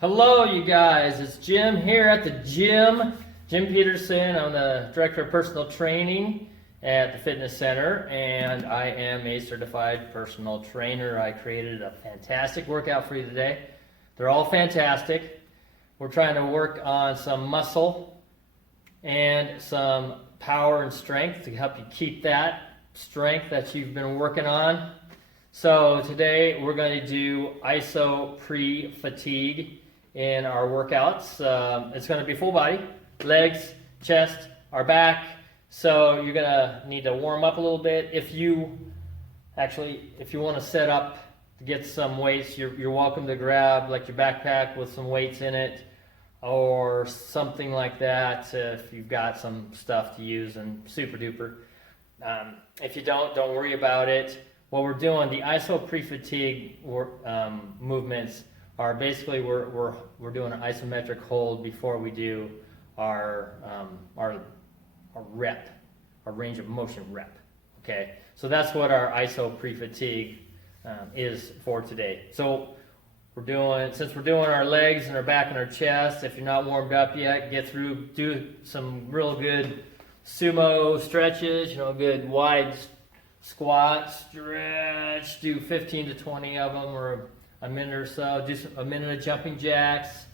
Hello, you guys. It's Jim here at the gym. Jim Peterson. I'm the Director of Personal Training at the Fitness Center, and I am a certified personal trainer. I created a fantastic workout for you today. They're all fantastic. We're trying to work on some muscle and some power and strength to help you keep that strength that you've been working on. So today we're going to do iso pre-fatigue in our workouts. It's going to be full body, legs, chest, our back. So you're going to need to warm up a little bit. If you want to set up to get some weights, you're welcome to grab like your backpack with some weights in it or something like that if you've got some stuff to use and super duper. If you don't worry about it. What we're doing, the iso pre-fatigue movements are basically we're doing an isometric hold before we do our rep, our range of motion rep. Okay, so that's what our iso pre-fatigue is for today. So since we're doing our legs and our back and our chest, if you're not warmed up yet, do some real good sumo stretches. Good wide squat, stretch, do 15 to 20 of them or a minute or so. Do a minute of jumping jacks.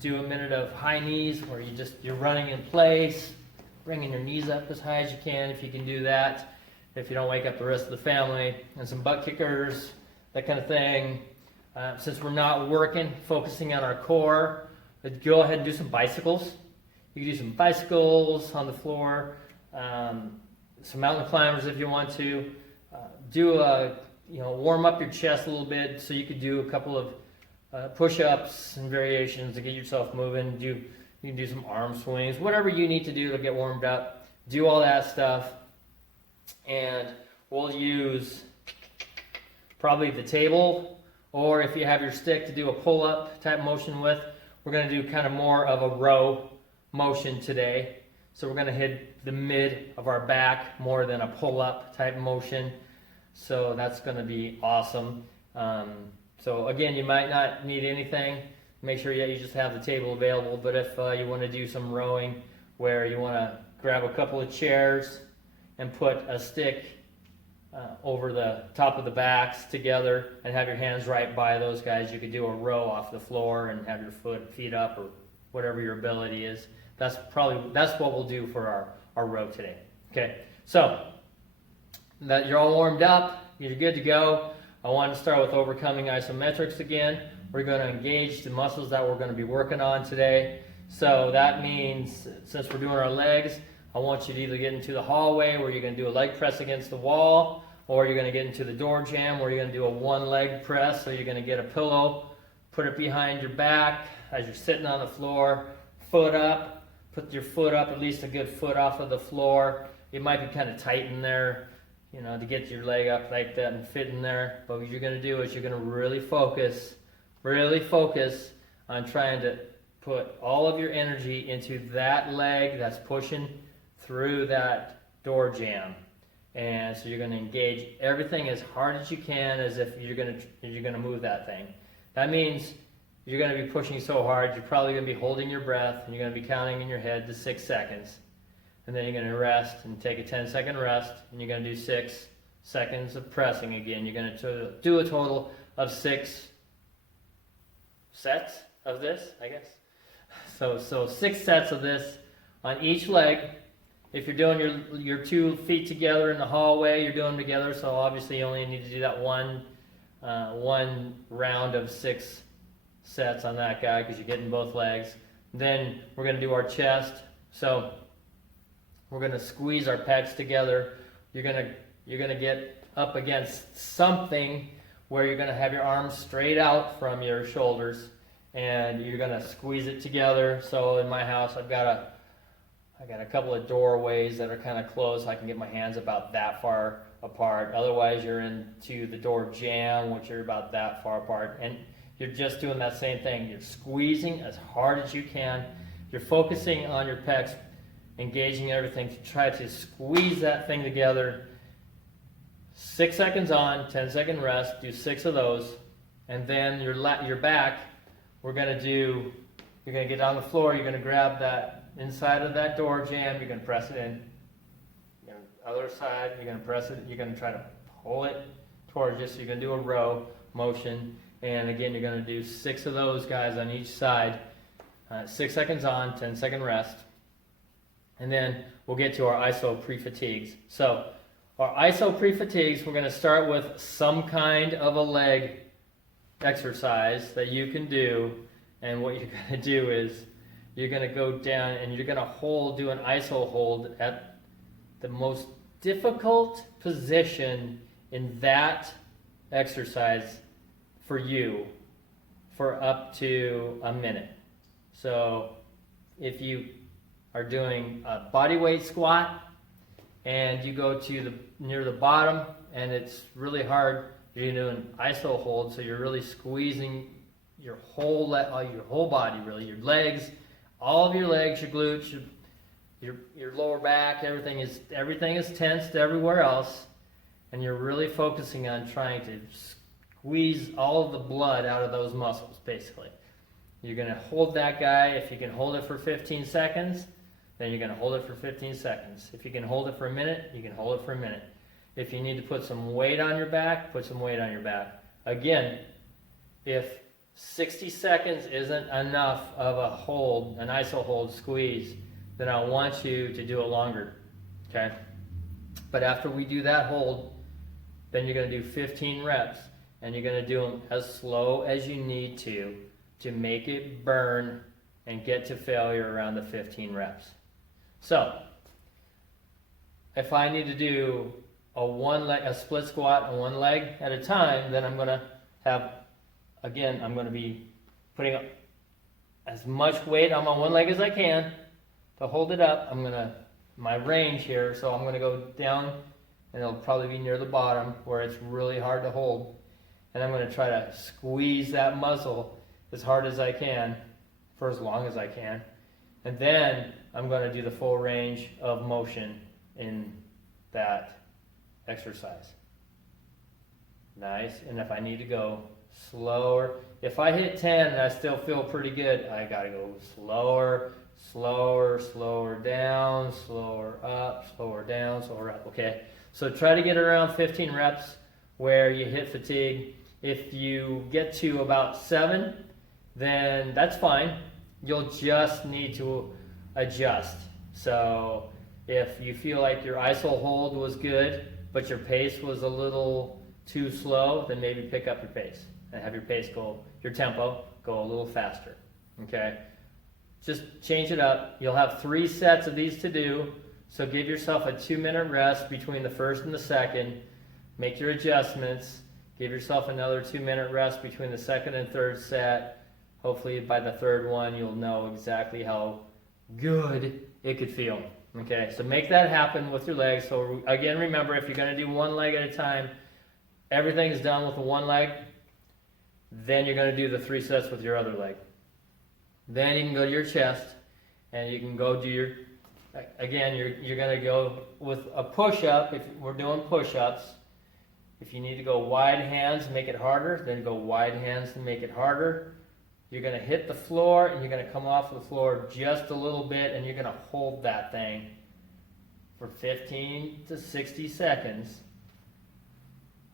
Do a minute of high knees where you're running in place, bringing your knees up as high as you can if you can do that, if you don't wake up the rest of the family, and some butt kickers, that kind of thing. Since we're not focusing on our core, go ahead and do some bicycles. You can do some bicycles on the floor. Some mountain climbers if you want to. Warm up your chest a little bit, so you could do a couple of push-ups and variations to get yourself moving. You can do some arm swings, whatever you need to do to get warmed up. Do all that stuff, and we'll use probably the table, or if you have your stick to do a pull-up type motion with. We're going to do kind of more of a row motion today. So we're going to hit the mid of our back more than a pull-up type motion. So that's going to be awesome. So again, you might not need anything. Make sure you just have the table available. But if you want to do some rowing where you want to grab a couple of chairs and put a stick over the top of the backs together and have your hands right by those guys, you could do a row off the floor and have your feet up or whatever your ability is. That's what we'll do for our row today. Okay, so that you're all warmed up, you're good to go. I want to start with overcoming isometrics again. We're going to engage the muscles that we're going to be working on today. So that means, since we're doing our legs, I want you to either get into the hallway where you're going to do a leg press against the wall, or you're going to get into the door jamb where you're going to do a one leg press. So you're going to get a pillow, put it behind your back as you're sitting on the floor, foot up. Put your foot up, at least a good foot off of the floor. It might be kind of tight in there, to get your leg up like that and fit in there. But what you're going to do is you're going to really focus on trying to put all of your energy into that leg that's pushing through that door jamb. And so you're going to engage everything as hard as you can, as if you're going to move that thing. That means you're going to be pushing so hard, you're probably going to be holding your breath, and you're going to be counting in your head to 6 seconds. And then you're going to rest and take a 10-second rest, and you're going to do 6 seconds of pressing again. You're going to do a total of 6 sets of this, I guess. So 6 sets of this on each leg. If you're doing your 2 feet together in the hallway, you're doing them together, so obviously you only need to do that one round of 6 sets on that guy because you're getting both legs. Then we're going to do our chest. So we're going to squeeze our pecs together. You're going to get up against something where you're going to have your arms straight out from your shoulders, and you're going to squeeze it together. So in my house, I got a couple of doorways that are kind of closed, so I can get my hands about that far apart. Otherwise, you're into the door jamb, which are about that far apart, and you're just doing that same thing. You're squeezing as hard as you can. You're focusing on your pecs, engaging everything to try to squeeze that thing together. 6 seconds on, 10-second rest. Do 6 of those. And then your back, you're going to get on the floor, you're going to grab that inside of that door jamb, you're going to press it in. Other side, you're going to press it, you're going to try to pull it towards you, so you're going to do a row motion. And again, you're going to do 6 of those guys on each side. 6 seconds on, 10-second rest. And then we'll get to our iso pre-fatigues. So our iso pre-fatigues, we're going to start with some kind of a leg exercise that you can do. And what you're going to do is you're going to go down and you're going to do an iso hold at the most difficult position in that exercise for you for up to a minute. So if you are doing a bodyweight squat and you go to near the bottom and it's really hard, you're doing iso hold, so you're really squeezing your whole body, really, your legs, all of your legs, your glutes, your lower back, everything is tensed everywhere else, and you're really focusing on trying to squeeze all of the blood out of those muscles, basically. You're going to hold that guy. If you can hold it for 15 seconds, then you're going to hold it for 15 seconds. If you can hold it for a minute, you can hold it for a minute. If you need to put some weight on your back, put some weight on your back. Again, if 60 seconds isn't enough of a hold, an iso hold squeeze, then I want you to do it longer, okay? But after we do that hold, then you're going to do 15 reps, and you're going to do them as slow as you need to make it burn and get to failure around the 15 reps. So, if I need to do a split squat on one leg at a time, then I'm going to I'm going to be putting up as much weight on my one leg as I can to hold it up. My range here, so I'm going to go down, and it'll probably be near the bottom where it's really hard to hold. And I'm going to try to squeeze that muscle as hard as I can for as long as I can. And then I'm going to do the full range of motion in that exercise. Nice. And if I need to go slower, if I hit 10 and I still feel pretty good, I got to go slower, down, slower up, slower down, slower up, okay? So try to get around 15 reps where you hit fatigue. If you get to about 7, then that's fine. You'll just need to adjust. So if you feel like your iso hold was good, but your pace was a little too slow, then maybe pick up your pace and have your tempo go a little faster, okay? Just change it up. You'll have 3 sets of these to do, so give yourself a 2-minute rest between the first and the second. Make your adjustments. Give yourself another 2-minute rest between the second and third set. Hopefully by the third one, you'll know exactly how good it could feel. Okay, so make that happen with your legs. So again, remember, if you're going to do one leg at a time, everything's done with the one leg. Then you're going to do the 3 sets with your other leg. Then you can go to your chest, and you can go do your, again, you're going to go with a push-up. If we're doing push-ups, if you need to go wide hands to make it harder, then go wide hands to make it harder. You're going to hit the floor, and you're going to come off the floor just a little bit, and you're going to hold that thing for 15 to 60 seconds.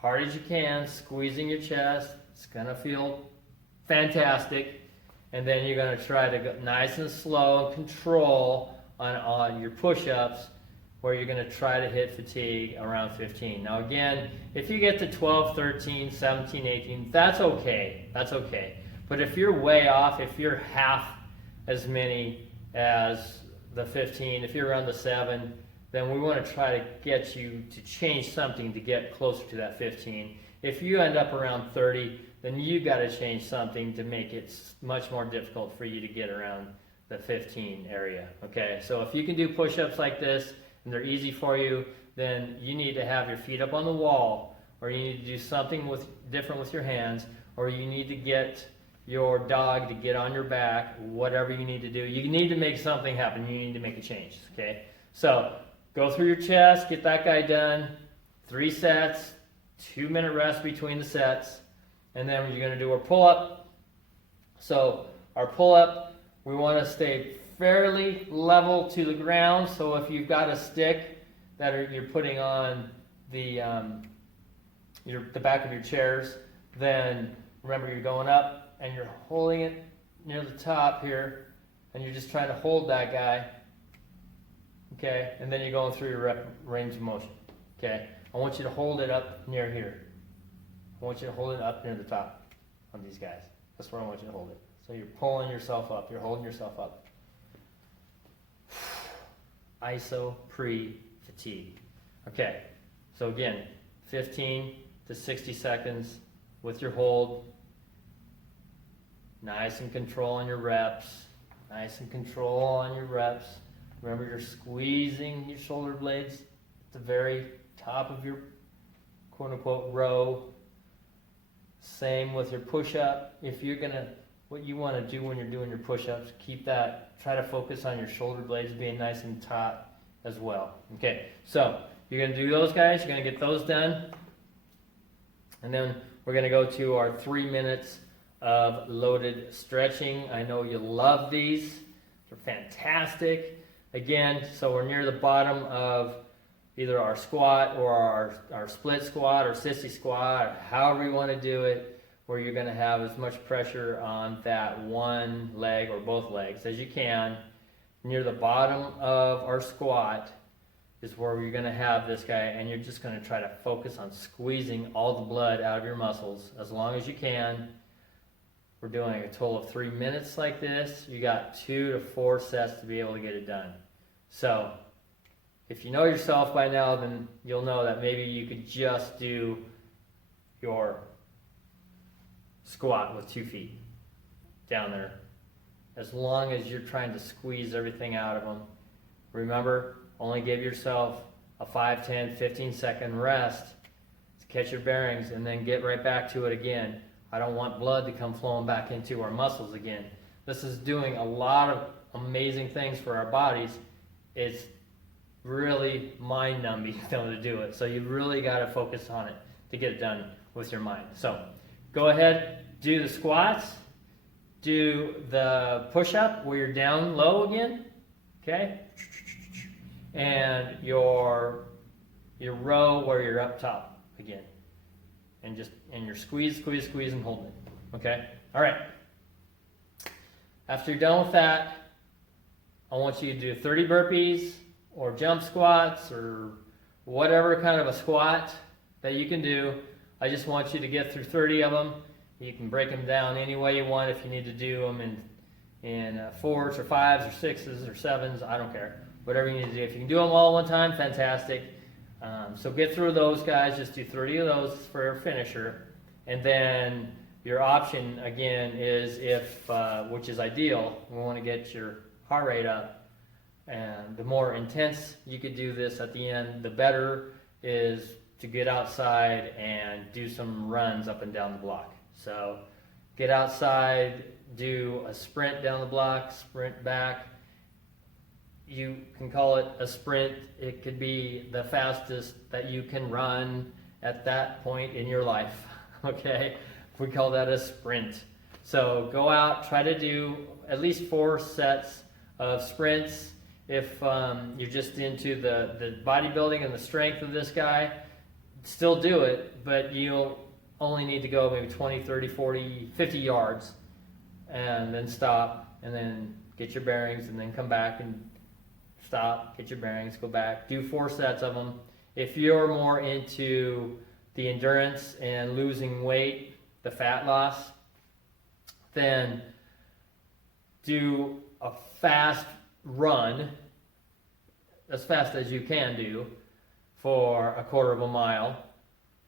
Hard as you can, squeezing your chest. It's going to feel fantastic. And then you're going to try to go nice and slow, control on your push-ups, where you're going to try to hit fatigue around 15. Now again, if you get to 12, 13, 17, 18, that's okay. That's okay. But if you're way off, if you're half as many as the 15, if you're around the 7, then we want to try to get you to change something to get closer to that 15. If you end up around 30, then you got to change something to make it much more difficult for you to get around the 15 area. Okay, so if you can do push-ups like this and they're easy for you, then you need to have your feet up on the wall, or you need to do something different with your hands, or you need to get your dog to get on your back, whatever you need to do. You need to make something happen. You need to make a change, okay? So go through your chest, get that guy done, 3 sets, 2-minute rest between the sets, and then you're going to do a pull-up, So our pull-up, we want to stay fairly level to the ground. So if you've got a stick that you're putting on the back of your chairs, then remember you're going up and you're holding it near the top here, and you're just trying to hold that guy, okay? And then you're going through your range of motion, okay? I want you to hold it up near here. I want you to hold it up near the top on these guys. That's where I want you to hold it. So you're pulling yourself up. You're holding yourself up. Iso pre-fatigue. Okay, so again, 15 to 60 seconds with your hold. Nice and control on your reps. Nice and control on your reps. Remember, you're squeezing your shoulder blades at the very top of your quote-unquote row. Same with your push-up. If you're gonna, what you want to do when you're doing your push-ups, keep that, try to focus on your shoulder blades being nice and taut as well. Okay, so you're gonna do those guys, you're gonna get those done, and then we're gonna go to our 3 minutes of loaded stretching. I know you love these. They're fantastic. Again, so we're near the bottom of either our squat or our split squat or sissy squat, however you want to do it, where you're going to have as much pressure on that one leg or both legs as you can. Near the bottom of our squat is where you're going to have this guy, and you're just going to try to focus on squeezing all the blood out of your muscles as long as you can. We're doing a total of 3 minutes like this. You got 2 to 4 sets to be able to get it done. So if you know yourself by now, then you'll know that maybe you could just do your squat with 2 feet down there, as long as you're trying to squeeze everything out of them. Remember, only give yourself a 5, 10, 15 second rest to catch your bearings, and then get right back to it again. I don't want blood to come flowing back into our muscles again. This is doing a lot of amazing things for our bodies. It's really mind-numbing to do it. So you really got to focus on it to get it done with your mind. So go ahead, do the squats, do the push-up where you're down low again, okay? And your row where you're up top again. And you're squeeze, and hold it, okay? All right. After you're done with that, I want you to do 30 burpees or jump squats or whatever kind of a squat that you can do. I just want you to get through 30 of them. You can break them down any way you want if you need to do them in 4s or 5s or 6s or 7s. I don't care. Whatever you need to do. If you can do them all at one time, fantastic. So get through those guys. Just do 30 of those for a finisher. And then your option, again, is which is ideal, we want to get your heart rate up. And the more intense you could do this at the end, the better is to get outside and do some runs up and down the block. So get outside, do a sprint down the block, sprint back. You can call it a sprint. It could be the fastest that you can run at that point in your life, okay? We call that a sprint. So go out, try to do at least 4 sets of sprints. If you're just into the bodybuilding and the strength of this guy, still do it, but you'll only need to go maybe 20, 30, 40, 50 yards, and then stop, and then get your bearings, and then come back and stop, get your bearings, go back. Do 4 sets of them. If you're more into the endurance and losing weight, the fat loss, then do a fast run, as fast as you can do, for a 1/4 mile,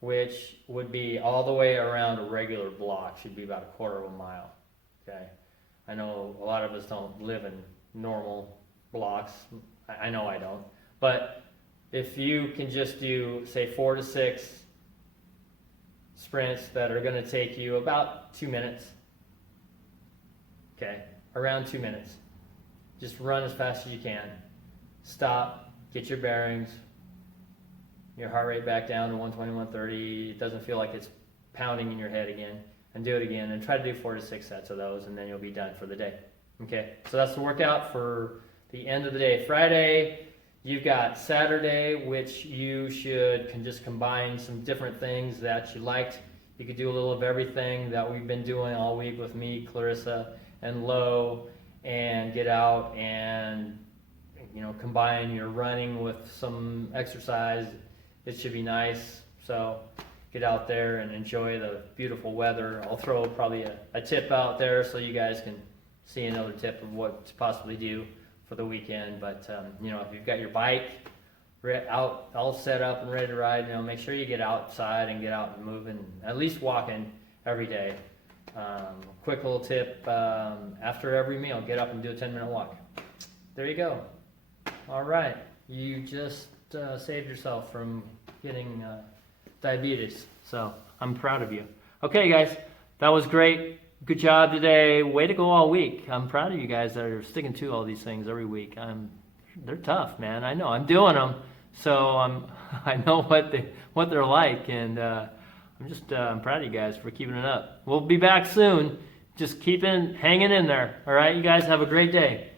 which would be all the way around a regular block, should be about a 1/4 mile, okay? I know a lot of us don't live in normal blocks. I know I don't. But if you can just do, say, 4 to 6 sprints that are going to take you about 2 minutes, okay, around 2 minutes. Just run as fast as you can. Stop, get your bearings, your heart rate back down to 120, 130. It doesn't feel like it's pounding in your head again. and do it again, and try to do 4 to 6 sets of those, and then you'll be done for the day. Okay, so that's the workout for the end of the day. Friday, you've got Saturday, which you can just combine some different things that you liked. You could do a little of everything that we've been doing all week with me, Clarissa, and Lo, and get out and combine your running with some exercise. It should be nice. So get out there and enjoy the beautiful weather. I'll throw probably a tip out there so you guys can see another tip of what to possibly do for the weekend. But if you've got your bike out all set up and ready to ride, make sure you get outside and get out and moving, at least walking every day. Quick little tip, after every meal, get up and do a 10-minute walk. There you go. All right, you just saved yourself from getting diabetes, so I'm proud of you. Okay, guys, that was great. Good job today. Way to go all week. I'm proud of you guys that are sticking to all these things every week. They're tough, man. I know. I'm doing them, so I know what they're like, and I'm proud of you guys for keeping it up. We'll be back soon. Just hanging in there. All right, you guys have a great day.